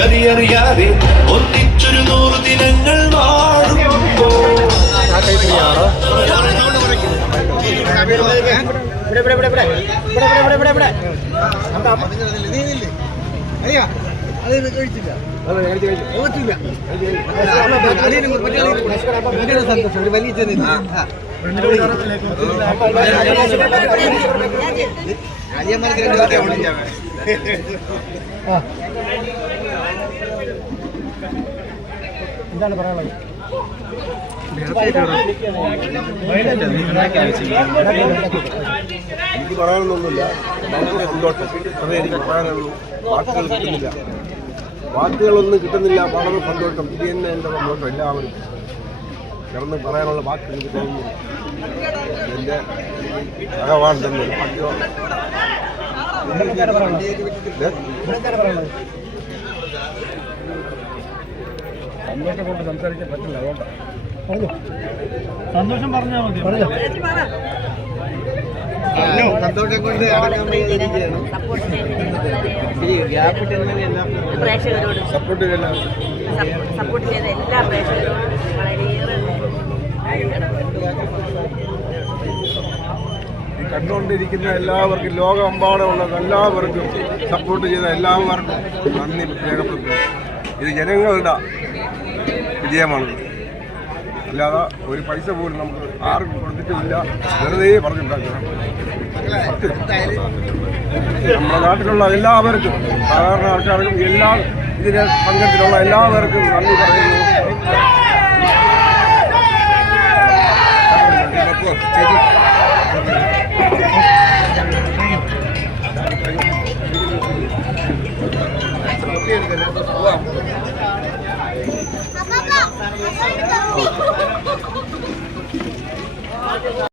ഗതിയറിയാതെ ഒന്നിച്ചൊരു 100 ദിനങ്ങൾ വാഴുമ്പോൾ എന്താണ് പറയാനുള്ളത്? എനിക്ക് പറയാനൊന്നുമില്ല. വളരെ സന്തോഷം. അതേ എനിക്ക് പറയാനുള്ളൂ. വാക്കുകൾ കിട്ടുന്നില്ല, വാക്കുകളൊന്നും കിട്ടുന്നില്ല. വളരെ സന്തോഷം. ഇത് തന്നെ എൻ്റെ സന്തോഷം. എല്ലാവരും കിടന്ന് പറയാനുള്ള വാക്കുകൾ എനിക്ക് തോന്നുന്നു. എൻ്റെ ഭഗവാൻ തന്നെ സന്തോഷം കൊണ്ട് സംസാരിക്കാൻ പറ്റില്ല. അതുകൊണ്ടാണ് സന്തോഷം പറഞ്ഞാൽ മതി. സന്തോഷം കൊണ്ട് പ്രേക്ഷകരോടും സപ്പോർട്ട് ചെയ്ത എല്ലാ പ്രേക്ഷകരോടും വളരെയേറെ കണ്ടുകൊണ്ടിരിക്കുന്ന എല്ലാവർക്കും, ലോകമെമ്പാടുമുള്ള എല്ലാവർക്കും, സപ്പോർട്ട് ചെയ്ത എല്ലാവർക്കും നന്ദി രേഖപ്പെടുത്തുന്നു. ഇത് ജനങ്ങളുടെ വിജയമാണ്. അല്ലാതെ ഒരു പൈസ പോലും നമുക്ക് ആർക്കും കൊടുത്തിട്ടില്ല. വെറുതെ പറഞ്ഞുണ്ടാക്കണം. നമ്മുടെ നാട്ടിലുള്ള എല്ലാവർക്കും, സാധാരണ ആൾക്കാർക്കും, എല്ലാ ഇതിന് സംഘത്തിലുള്ള എല്ലാവർക്കും നന്ദി പറയുന്നു.